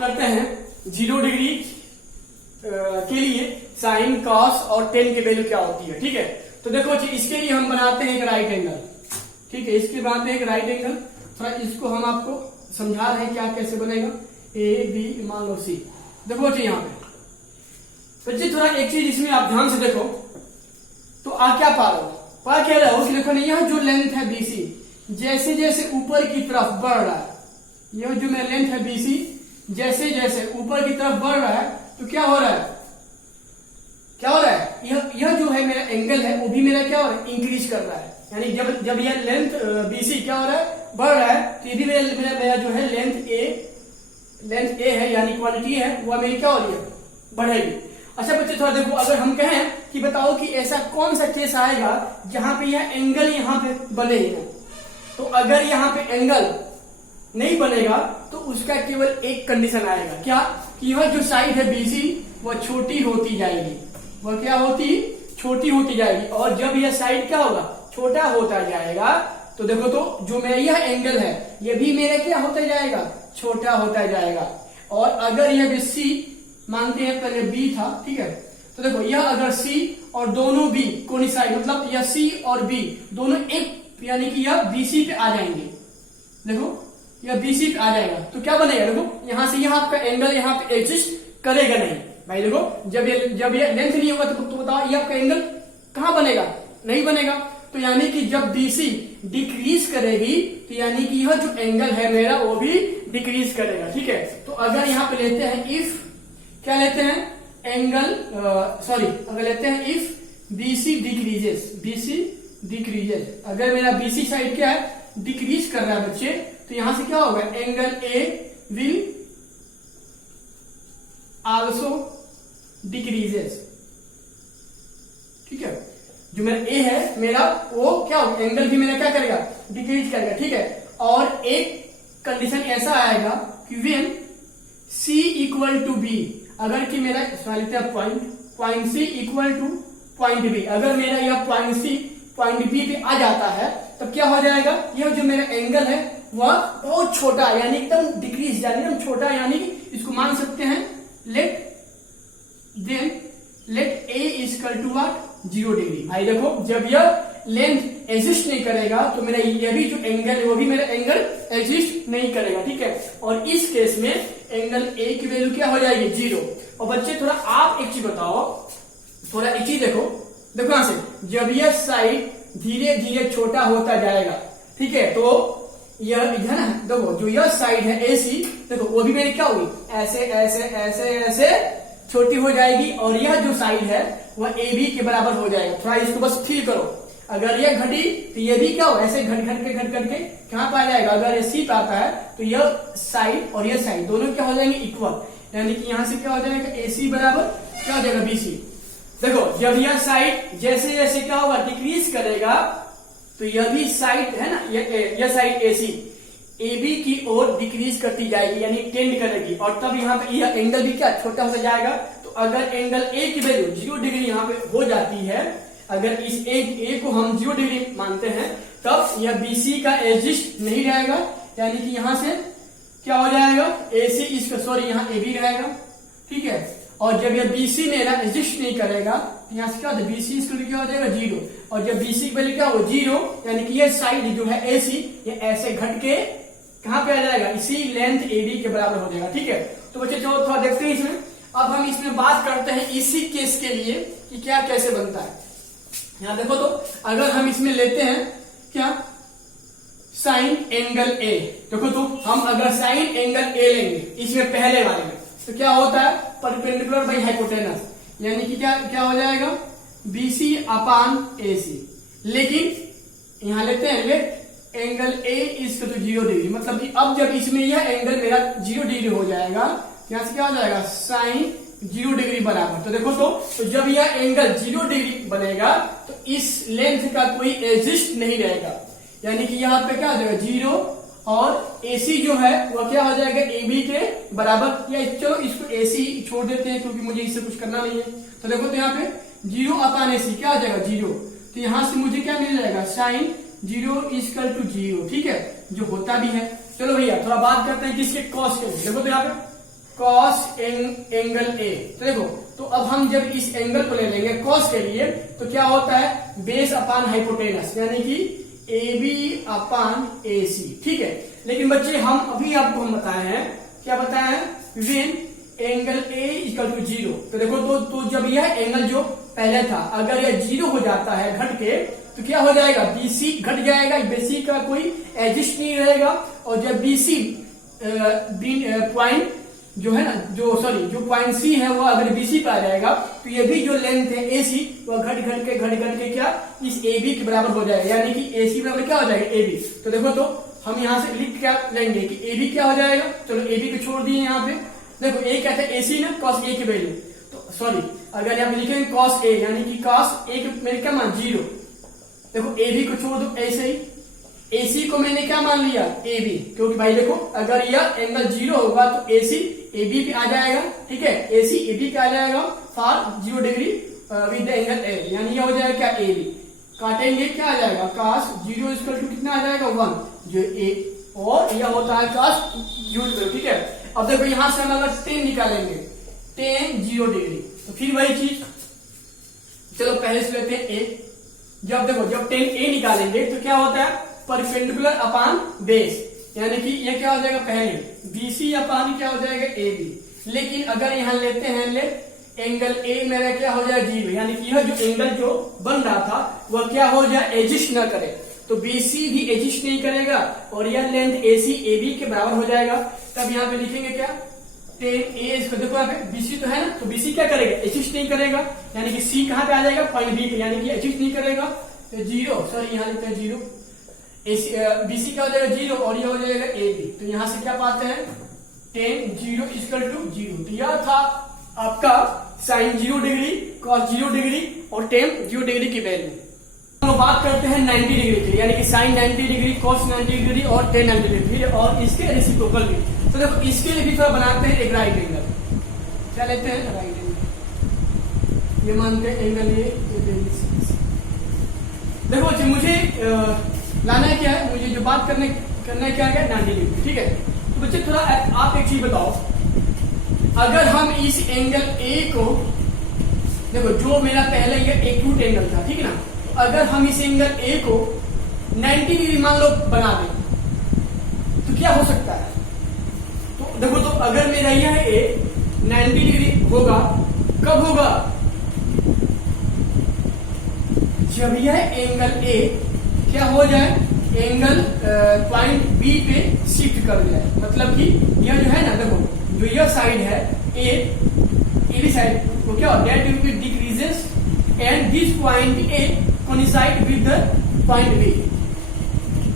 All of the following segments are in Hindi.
करते हैं 0 डिग्री के लिए साइन कॉस और टेन की वैल्यू क्या होती है। ठीक है, तो देखो जी इसके लिए हम बनाते हैं एक राइट एंगल। ठीक है, इसके बनाते हैं एक राइट एंगल। थोड़ा इसको हम आपको समझा रहे हैं क्या कैसे बनेगा। ए बी मान लो सी। देखो जी यहाँ पे बच्चे थोड़ा एक चीज इसमें आप ध्यान से देखो तो आ क्या पा रहे हो, पा क्या रहे हो कि देखो ना यह जो लेंथ है बीसी जैसे जैसे ऊपर की तरफ बढ़ रहा है, यह जो मेरा लेंथ है बीसी जैसे जैसे ऊपर की तरफ बढ़ रहा है तो क्या हो रहा है, क्या हो रहा है, यह जो है मेरा एंगल है वो भी मेरा क्या हो रहा है, इंक्रीज कर रहा है। यानी जब यह लेंथ बीसी क्या हो रहा है, बढ़ रहा है, तो ये भी मेरा जो है लेंथ ए है यानी क्वांटिटी है वह मेरी क्या हो रही है, बढ़ेगी। अच्छा बच्चे थोड़ा देखो, अगर हम कहें कि बताओ कि ऐसा कौन सा केस आएगा जहां पे यह एंगल यहां पे बनेगा, तो अगर यहाँ पे एंगल नहीं बनेगा तो उसका केवल एक कंडीशन आएगा, क्या कि यह जो साइड है बीसी वह छोटी होती जाएगी, वह क्या होती, छोटी होती जाएगी। और जब यह साइड क्या होगा, छोटा होता जाएगा, तो देखो तो जो मेरा यह एंगल है यह भी मेरा क्या होता जाएगा, छोटा होता जाएगा। और अगर यह भी सी मानते हैं, पहले बी था, ठीक है, तो देखो यह अगर सी और दोनों बी कोइंसाइड, मतलब यह सी और बी दोनों एक, यानी कि यह बीसी पे आ जाएंगे। देखो यह बीसी पे आ जाएगा तो क्या बनेगा, देखो यहां से यह आपका एंगल यहाँ पे एग्जिस्ट करेगा नहीं भाई। देखो जब ये लेंथ नहीं होगा तो बताओ ये आपका एंगल कहां बनेगा, नहीं बनेगा। तो यानी कि जब बीसी डिक्रीज करेगी तो यानी कि यह जो एंगल है मेरा वो भी डिक्रीज करेगा। ठीक है, तो अगर यहाँ पे लेते हैं इफ, क्या लेते हैं एंगल, सॉरी अगर लेते हैं if BC decreases, BC decreases, अगर मेरा बीसी साइड क्या है, डिक्रीज कर रहा है बच्चे, तो यहां से क्या होगा, angle A will also decreases. ठीक है, जो मेरा ए है मेरा वो क्या होगा, एंगल भी मेरा क्या करेगा, डिक्रीज करेगा। ठीक है, और एक कंडीशन ऐसा आएगा कि when C equal to B, अगर कि मेरा point C equal to point B, अगर मेरा यह पॉइंट सी पॉइंट बी पे आ जाता है तब क्या हो जाएगा, यह जो मेरा एंगल है वह बहुत छोटा यानी एकदम डिक्रीज यानी एकदम छोटा, यानी इसको मान सकते हैं let A equal to what, 0 degree. भाई देखो जब यह लेंथ एग्जिस्ट नहीं करेगा तो मेरा यह भी जो एंगल है वो भी मेरा एंगल एग्जिस्ट नहीं करेगा। ठीक है, और इस केस में एंगल ए की वैल्यू क्या हो जाएगी, 0। और बच्चे थोड़ा आप एक चीज बताओ, थोड़ा एक चीज देखो यहां से जब यह साइड धीरे धीरे छोटा होता जाएगा, ठीक है, तो यह है ना, देखो जो यह साइड है एसी, देखो वो भी मेरी क्या होगी, ऐसे ऐसे ऐसे ऐसे छोटी हो जाएगी, और यह जो साइड है वह ए बी के बराबर हो जाएगा। थोड़ा इसको बस फील करो, अगर यह घटी तो यह भी क्या हो, ऐसे घट के कहां पे आ जाएगा, अगर ये सी पे आता है तो यह साइड और यह साइड दोनों क्या हो जाएंगे, इक्वल, यानी कि यहां से क्या हो जाएगा, ए सी बराबर क्या हो जाएगा, बीसी। देखो जब यह साइड जैसे जैसे क्या होगा, डिक्रीज करेगा, तो यह भी साइड है ना, यह साइड एसी ए बी की ओर डिक्रीज करती जाएगी यानी टेंड करेगी, और तब यहाँ पे यह एंगल भी क्या छोटा होता जाएगा। तो अगर एंगल ए की वैल्यू 0 डिग्री यहाँ पे हो जाती है, अगर इस ए को हम 0 डिग्री मानते हैं, तब यह बीसी का एग्जिस्ट नहीं रहेगा, यानी कि यहां से क्या हो जाएगा, एसी इसका, सॉरी यहाँ ए बी रहेगा। ठीक है, और जब यह बीसी मेरा एग्जिस्ट नहीं करेगा तो यहां से क्या होता है, बीसी इसको क्या हो जाएगा, 0, और जब बीसी की वैल्यू क्या हो, 0, यानी कि यह साइड जो है एसी ये ऐसे घट के कहां पे आ जाएगा, इसी लेंथ एडी के बराबर हो जाएगा। ठीक है, तो बच्चे जो थोड़ा देखते हैं इसमें, अब हम इसमें बात करते हैं इसी केस के लिए कि क्या कैसे बनता है। यहां देखो तो अगर हम इसमें लेते हैं क्या, साइन एंगल ए, देखो तो हम अगर साइन एंगल ए लेंगे इसमें पहले वाले में, तो क्या होता है, परपेंडिकुलर बाई हाइपोटेनस, यानी कि क्या हो जाएगा, बीसी अपान एसी। लेकिन यहां लेते हैं let angle A is to 0 degree, मतलब कि अब जब इसमें यह एंगल मेरा 0 डिग्री हो जाएगा, यहां से क्या हो जाएगा, साइन 0 डिग्री बराबर। तो देखो तो जब यह एंगल 0 डिग्री बनेगा तो इस लेंथ का कोई एग्जिस्ट नहीं रहेगा, यानी कि यहाँ पे क्या हो जाएगा, 0, और AC जो है वह क्या हो जाएगा, AB के बराबर, या चलो इसको AC छोड़ देते हैं क्योंकि मुझे इससे कुछ करना नहीं है। तो देखो तो यहाँ पे 0 अपान AC क्या हो जाएगा, 0, तो यहां से मुझे क्या मिल जाएगा, साइन 0 इक्वल टू 0। ठीक है, जो होता भी है। चलो भैया थोड़ा बात करते हैं किसके, कॉस के। देखो तो यहाँ पे कॉस एंगल ए। तो देखो, तो अब हम जब इस एंगल को ले लेंगे कॉस के लिए, तो क्या होता है, बेस अपान हाइपोटेनस, यानी कि ए बी अपान ए सी। ठीक है, लेकिन बच्चे हम अभी आपको हम बताए हैं, क्या बताया है, when angle A equal to 0। तो देखो, तो जब यह एंगल जो पहले था अगर यह 0 हो जाता है घट के, तो क्या हो जाएगा, बीसी घट जाएगा, बीसी का कोई एग्जिस्ट नहीं रहेगा। और जब बीसी पॉइंट जो है ना, जो पॉइंट सी है वो अगर बीसी पे आ जाएगा, तो ये भी जो लेंथ है एसी वह घट घट के क्या इस ए बी के बराबर हो जाएगा, यानी कि एसी बराबर क्या हो जाएगा, ए बी। तो देखो, तो हम यहाँ से लिख क्या लेंगे कि ए बी क्या हो जाएगा, चलो ए बी को छोड़ दिए यहाँ पे। देखो, ए क्या था, एसी ना, कॉस ए की वैल्यू, तो सॉरी, अगर यहाँ पे लिखेंगे कॉस ए, यानी कि कॉस ए के मेरे क्या मान 0। देखो, ए बी को छोड़ दो ऐसे ही, एसी को मैंने क्या मान लिया, ए बी, क्योंकि भाई देखो अगर यह एंगल 0 होगा तो एसी ए बी पे आ जाएगा। ठीक है, एसी ए बी पे आ जाएगा for 0 degree with the angle A, यानी यह हो जाएगा क्या, ए बी। काटेंगे क्या आ जाएगा, cos 0 इक्वल टू कितना आ जाएगा, 1, जो ए, और यह होता है cos 0। ठीक है, अब देखो यहां से हम अगर tan निकालेंगे, tan 0 डिग्री, तो फिर वही चीज, चलो पहले से लेते हैं ए। जब देखो, जब tan a निकालेंगे तो क्या होता है, परपेंडिकुलर अपान बेस, यानी कि ये क्या हो जाएगा, पहले बीसी अपान क्या हो जाएगा, ए बी। लेकिन अगर यहां लेते हैं ले एंगल ए मेरा क्या हो जाए, 0, यानी कि यह जो एंगल जो बन रहा था वह क्या हो जाए, एजिस्ट न करे, तो बीसी भी एजिस्ट नहीं करेगा और यह लेंथ एसी ए बी के बराबर हो जाएगा। तब यहाँ पे लिखेंगे क्या, टेन ए, इसको देखो यहाँ पे बीसी तो है ना, तो बीसी क्या करेगा, एजिस्ट नहीं करेगा, यानी कि सी कहाँ पे आ जाएगा, पॉइंट बी पे, यानी कि एजिस्ट नहीं करेगा, तो 0, सॉरी यहाँ लिखते हैं 0, बीसी क्या हो जाएगा 0 और ये हो जाएगा ए बी। तो यहां से क्या पाते हैं, tan 0 इक्वल टू 0। तो यह था आपका sin 0 डिग्री, cos 0 डिग्री और tan 0 डिग्री की वैल्यू। हम बात करते हैं 90 डिग्री की, यानी कि sin 90 डिग्री, cos 90 डिग्री और tan 90 डिग्री और इसके रेसिप्रोकल भी। तो देखो, इसके लिए भी थोड़ा बनाते हैं एक राइट एंगल। क्या लेते हैं, राइट एंगल, ये मानते हैं एंगल ये। देखो मुझे लाना है क्या है, मुझे जो बात करना क्या है, 90 डिग्री। ठीक है, तो बच्चे थोड़ा आप एक चीज बताओ, अगर हम इस एंगल ए को, देखो जो मेरा पहले ये एक्यूट एंगल था, ठीक है ना, तो अगर हम इस एंगल ए को 90 डिग्री मान लो बना दें, तो क्या हो सकता है, तो देखो, तो अगर मेरा यह ए 90 डिग्री होगा, कब होगा, जब यह एंगल ए क्या हो जाए, एंगल पॉइंट बी पे शिफ्ट कर जाए, मतलब कि यह जो है ना, देखो जो यह साइड है ए बी साइड, तो क्या that will be decreases and this point A coincide with the point B.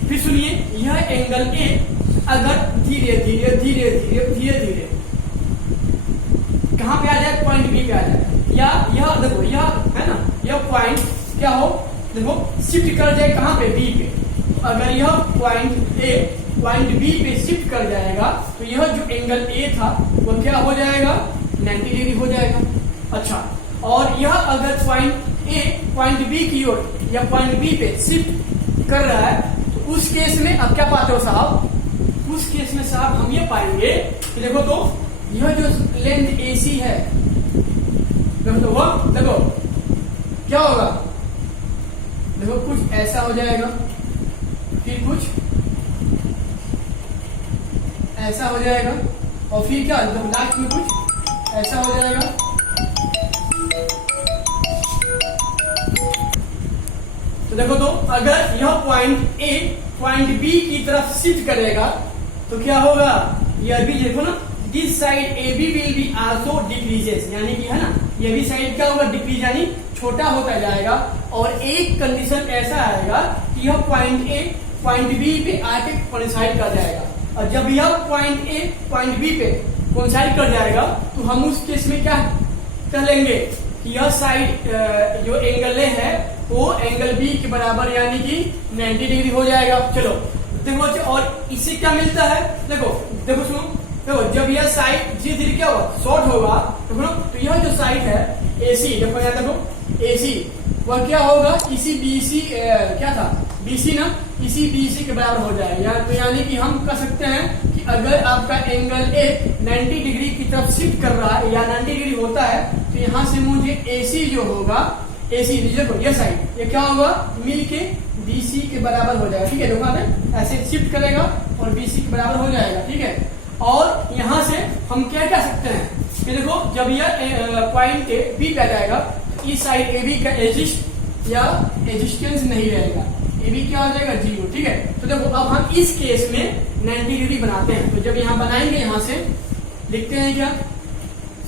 फिर सुनिए, यह एंगल ए अगर धीरे धीरे कहां पे आ जाए, पॉइंट बी पे आ जाए, या यह देखो यह है ना, यह पॉइंट क्या हो, देखो शिफ्ट कर जाए कहां पे, बी पे। तो अगर यह पॉइंट ए पॉइंट बी पे शिफ्ट कर जाएगा, तो यह जो एंगल ए था वह क्या हो जाएगा, 90 डिग्री हो जाएगा। अच्छा, और यह अगर पॉइंट ए पॉइंट बी की ओर या पॉइंट बी पे शिफ्ट कर रहा है, तो उस केस में अब क्या पाते हो साहब, उस केस में साहब हम ये पाएंगे कि देखो, तो यह जो लेंथ एसी है, देखो तो वह देखो क्या होगा, देखो कुछ ऐसा हो जाएगा, फिर कुछ ऐसा हो जाएगा, और फिर क्या, जब लास्ट में कुछ ऐसा हो जाएगा। तो देखो, तो अगर यह पॉइंट ए पॉइंट बी की तरफ शिफ्ट करेगा, तो क्या होगा, यह भी देखो ना, this side A B will be also decreases, यानी कि है ना, यह भी साइड क्या होगा, डिक्रीज, यानी छोटा होता जाएगा। और एक कंडीशन ऐसा आएगा कि यह पॉइंट ए पॉइंट बी पे आके कोइंसाइड कर जाएगा, और जब यह पॉइंट ए पॉइंट बी पे कोइंसाइड कर जाएगा, तो हम उस केस में क्या कह लेंगे कि यह साइड जो एंगल ए है वो एंगल बी के बराबर, यानी कि 90 डिग्री हो जाएगा। चलो देखो, और इससे क्या मिलता है, देखो सुनो, देखो जब यह साइड धीरे धीरे क्या होगा, शॉर्ट होगा, तो यह जो साइड है एसी, देखो यहाँ देखो एसी, वह क्या होगा, इसी बीसी क्या था, बीसी ना, इसी बीसी के बराबर हो जाएगा। तो यानी कि हम कह सकते हैं कि अगर आपका एंगल ए 90 डिग्री की तरफ शिफ्ट कर रहा है या 90 डिग्री होता है तो यहाँ से मुझे AC जो होगा, AC देखो ये साइड ये क्या होगा, मिल के BC के बराबर हो जाएगा। ठीक है, देखो ऐसे शिफ्ट करेगा और BC के बराबर हो जाएगा। ठीक है, और यहाँ से हम क्या कर सकते हैं कि देखो जब यह पॉइंट B पे आ जाएगा तो इस साइड AB का एजिस्ट या एजिस्टेंस नहीं रहेगा, AB क्या हो जाएगा 0। ठीक है, तो देखो अब हम इस केस में 90 डिग्री बनाते हैं। तो जब यहाँ बनाएंगे, यहाँ से लिखते हैं क्या,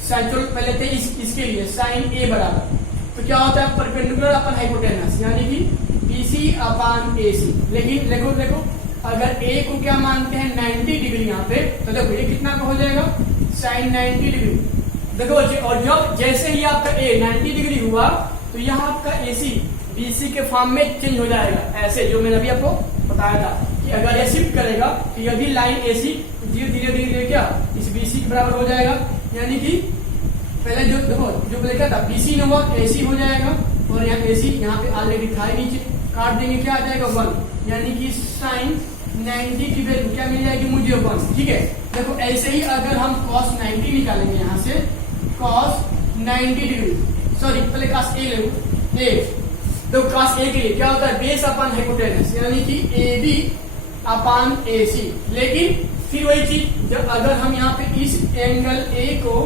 चलो पहले लेते हैं इसके लिए साइन A बराबर, तो क्या होता है परपेंडिकुलर अपन हाइपोटेनस यानी कि BC अपान AC। लेकिन देखो अगर A को क्या मानते हैं 90 डिग्री यहाँ पे, तो देखो ये कितना का हो जाएगा साइन 90 डिग्री। देखो और जब जैसे ही आपका A 90 डिग्री हुआ तो यहाँ आपका AC BC के फॉर्म में चेंज हो जाएगा, ऐसे जो मैंने अभी आपको बताया था कि अगर ये शिफ्ट करेगा तो यह भी लाइन AC धीरे धीरे क्या इस BC के बराबर हो जाएगा। यानी कि पहले जो देखो जो लिखा था BC न हुआ AC हो जाएगा, और यहाँ AC यहाँ पे ऑलरेडी था नीचे, काट देंगे क्या आ जाएगा 1, यानी कि साइन 90 की वैल्यू क्या मिल जाएगी मुझे 1। ठीक है, देखो ऐसे ही अगर हम cos 90 निकालेंगे यहाँ से cos 90 डिग्री, सॉरी पहले cos A ले लो, तो cos A के लिए क्या होता है बेस अपान हाइपोटेनस यानी कि AB अपान AC। लेकिन फिर वही चीज जब अगर हम यहाँ पे इस एंगल A को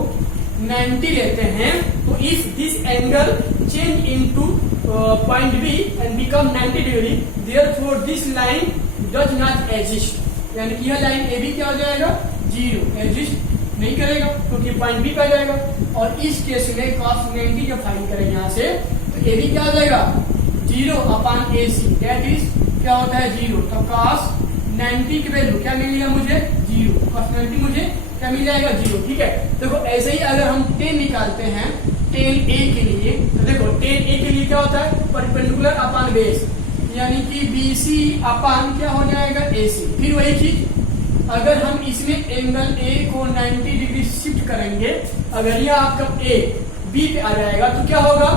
90 लेते हैं तो if this angle change into point B and become 90 degree, therefore this line does not exist, यानी कि यह लाइन AB क्या हो जाएगा 0, एग्जिस्ट नहीं करेगा क्योंकि पॉइंट B पे आ जाएगा। और इस केस में cos 90 जब फाइंड करेंगे यहाँ से तो AB क्या हो जाएगा 0 अपान AC, दैट इज क्या होता है 0। तो cos 90 की वैल्यू क्या मिलेगा मुझे 0, cos 90 मुझे क्या मिल जाएगा 0। ठीक है, देखो ऐसे ही अगर हम tan निकालते हैं tan A के लिए, तो देखो tan A के लिए क्या होता है परपेंडिकुलर अपान बेस यानी कि BC अपान क्या हो जाएगा AC। फिर वही चीज अगर हम इसमें एंगल A को 90 डिग्री शिफ्ट करेंगे, अगर यह आपका A B पे आ जाएगा तो क्या होगा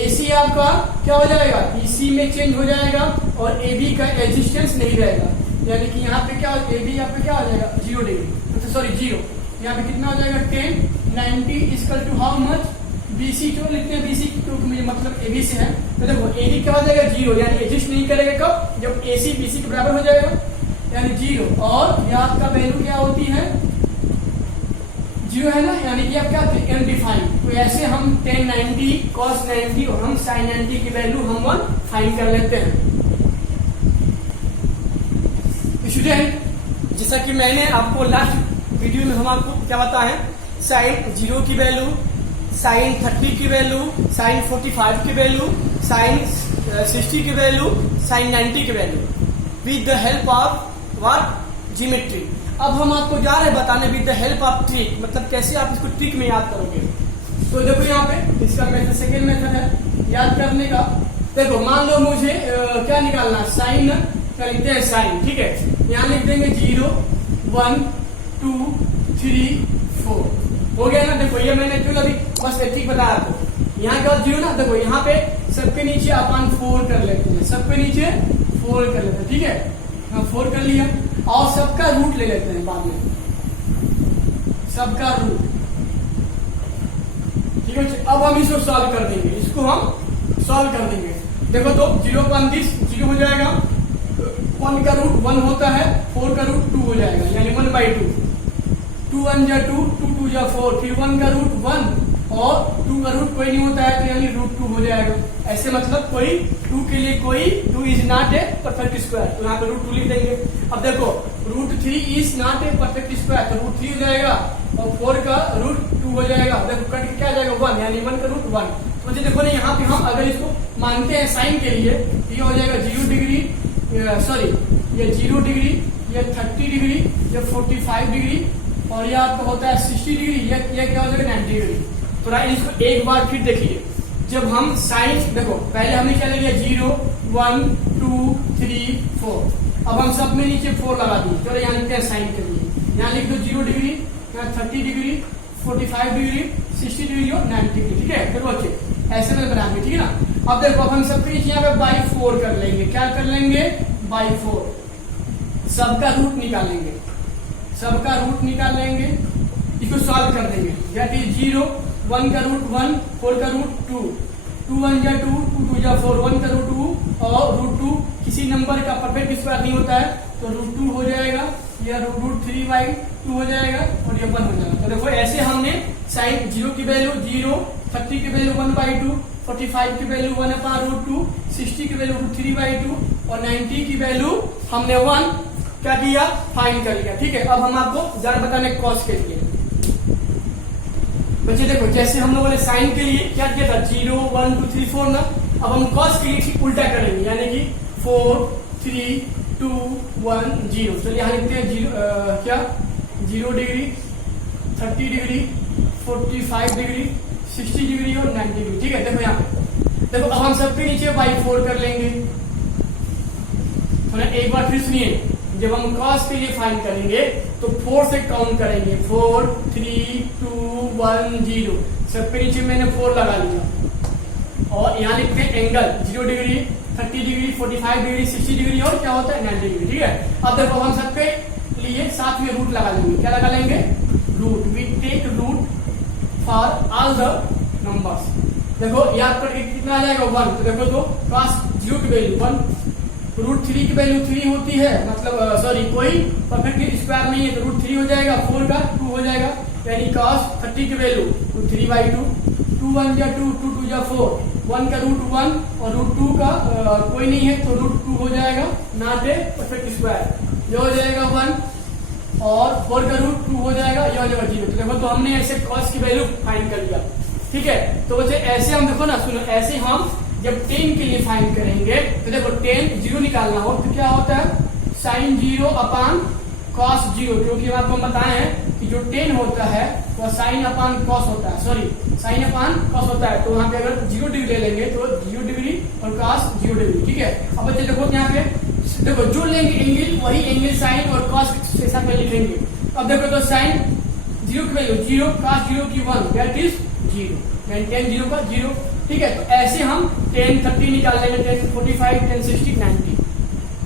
AC आपका क्या हो जाएगा BC में चेंज हो जाएगा और AB का एग्जिस्टेंस नहीं रहेगा, यानी कि यहाँ पे क्या AB यहाँ पे क्या हो जाएगा 0 डिग्री, तो सॉरी 0, यहाँ पे कितना हो जाएगा 10 90 equal to how much BC, क्यों लिखते हैं BC क्योंकि मुझे मतलब AB से है। तो देखो AB क्या हो जाएगा 0, यानी एग्जिस्ट नहीं करेगा कब जब AC BC के बराबर हो जाएगा यानी 0, और यहाँ आपका वैल्यू क्या होती है 0 है ना, यानी कि आप क्या अनडिफाइंड। तो ऐसे हम tan 90 cos 90 और हम sin 90 की वैल्यू हम 1 फाइंड कर लेते हैं। स्टूडेंट जैसा कि मैंने आपको लास्ट वीडियो में हम आपको क्या बताया sin 0 की वैल्यू, sin 30 की वैल्यू, sin 45 की वैल्यू, sin 60 की वैल्यू, sin 90 की value with the help of what geometry. अब हम आपको जा रहे हैं बताने with the help of trick, मतलब कैसे आप इसको ट्रिक में याद करोगे। तो देखो यहाँ पे इसका मेथड सेकेंड मेथड है याद करने का। देखो मान लो मुझे क्या निकालना साइन, क्या लिखते हैं साइन। ठीक है, यहाँ लिख देंगे 0 1 2 3 4 हो गया ना। देखो ये मैंने क्यों अभी बस ट्रिक बताया आपको। यहाँ क्या 0 ना, देखो यहाँ पे सबके नीचे अपन 4 कर लेते हैं, सबके नीचे 4 कर लेते हैं। ठीक है, 4 कर लिया और सबका रूट ले लेते हैं बाद में, सबका रूट। ठीक है, अब हम इसको सॉल्व कर देंगे, इसको हम सॉल्व कर देंगे। देखो तो 0 1 दिस 0 हो जाएगा, 1 का रूट 1 होता है, 4 का रूट 2 हो जाएगा यानी 1/2, 2 1 जा 2, 2 2 जा 4, फिर 1 का रूट 1 और 2 का रूट कोई नहीं होता है तो यानी रूट 2 हो जाएगा। ऐसे मतलब कोई 2 के लिए कोई 2 is not a perfect square, तो यहाँ पे रूट 2 लिख देंगे। अब देखो root 3 is not a perfect square, तो रूट 3 हो जाएगा और 4 का रूट 2 हो जाएगा। देखो कट के क्या आ जाएगा 1, यानी 1 का रूट 1। तो देखो ना यहाँ पे हम अगर इसको मानते हैं साइन के लिए, ये हो जाएगा 0 डिग्री, सॉरी ये 0 डिग्री, ये 30 डिग्री, ये 45 डिग्री और ये आपका होता है 60 डिग्री, ये क्या हो जाएगा 90 डिग्री। तो राइट इसको एक बार फिर देखिए, जब हम साइन देखो पहले हमने क्या लिया 0 1 2 3 4, अब हम सब में नीचे 4 लगा दिए। चलो यहाँ लिखते हैं साइन के लिए, यहाँ लिख दो 0 डिग्री, यहाँ 30 डिग्री, 45 डिग्री, 60 डिग्री और 90 डिग्री। ठीक है, देखो अच्छे ऐसे में बनाएंगे। ठीक है ना, अब देखो अब हम सबके नीचे यहाँ पे बाई 4 कर लेंगे। क्या कर लेंगे बाई 4, सबका रूट निकालेंगे, सबका रूट निकाल लेंगे, इसको सॉल्व कर देंगे। दैट इज 0, 1 का रूट 1, 4 का रूट 2, 2 1 जा 2, 2 2 जा 4, 1 का रूट 2 और रूट 2 किसी नंबर का परफेक्ट स्क्वायर नहीं होता है तो रूट 2 हो जाएगा, या रूट 3/2 हो जाएगा और ये 1 हो जाएगा। तो देखो ऐसे हमने साइन 0 की वैल्यू 0, 30 की वैल्यू 1/2, 45 की वैल्यू 1/√2, 60 की वैल्यू √3/2 और 90 की वैल्यू हमने 1 क्या किया, फाइंड कर लिया। ठीक है, अब हम आपको जरा बताने कॉस के लिए। बच्चे देखो, जैसे हम लोगों ने साइन के लिए क्या किया था 0 1 2 3 4 ना, अब हम कॉस के लिए ठीक उल्टा करेंगे, यानी कि 4 3 2 1 0। चलिए यहाँ लिखते हैं 0 डिग्री, 30 डिग्री, 45 डिग्री, 60 डिग्री और 90 डिग्री। ठीक है, देखो यहाँ पे देखो, अब हम सबके नीचे बाई 4 कर लेंगे। तो एक बार फिर सुनिए, जब हम cos के लिए फाइंड करेंगे तो 4 से काउंट करेंगे, 4 3 2 1 0। सबके नीचे मैंने 4 लगा लिया और यहाँ लिखते हैं angle 0 degree, 30 degree, 45 degree, 60 degree और क्या होता है 90 डिग्री। ठीक है, अब देखो हम सबके लिए साथ में रूट लगा लेंगे। क्या लगा लेंगे, root. We take root for all the numbers. देखो यहाँ पर कितना आ जाएगा 1, तो देखो तो cos 0 की वैल्यू 1, √3 की वैल्यू 3 होती है, मतलब सॉरी कोई परफेक्ट स्क्वायर नहीं है तो √3 हो जाएगा, 4 का 2 हो जाएगा, यानी cos 30 की वैल्यू √3/2, 2 1 जा 2, 2 2 जा 4, 1 का रूट 1 और √2 का कोई नहीं है तो √2 हो जाएगा, नॉट ए परफेक्ट स्क्वायर। ये हो जाएगा 1 और 4 का √2 हो जाएगा, ये हो जाएगा 0। तो देखो, तो हमने ऐसे cos की वैल्यू फाइंड कर लिया। ठीक है, तो बच्चे ऐसे हम देखो ना, सुनो, ऐसे हम जब 10 के लिए फाइंड करेंगे तो देखो 10 0 निकालना हो तो क्या होता है sin 0 अपान cos 0, क्योंकि आपको हम बताए हैं कि जो 10 होता है वो sin अपान cos होता है, सॉरी sin अपान cos होता है। तो वहां पे अगर 0 डिग्री ले लेंगे तो 0 डिग्री और cos 0 डिग्री। ठीक है, अब बच्चे देखो यहाँ पे देखो जो लेंगे एंगल वही एंगल sin और cos के साथ में लिखेंगे। अब देखो तो sin 0 की वैल्यू 0, cos 0 की 1, दैट इज 0, यानी tan 0 का 0। ठीक है, तो ऐसे हम 10 30 निकाल लेंगे, 10 45 10 60 90।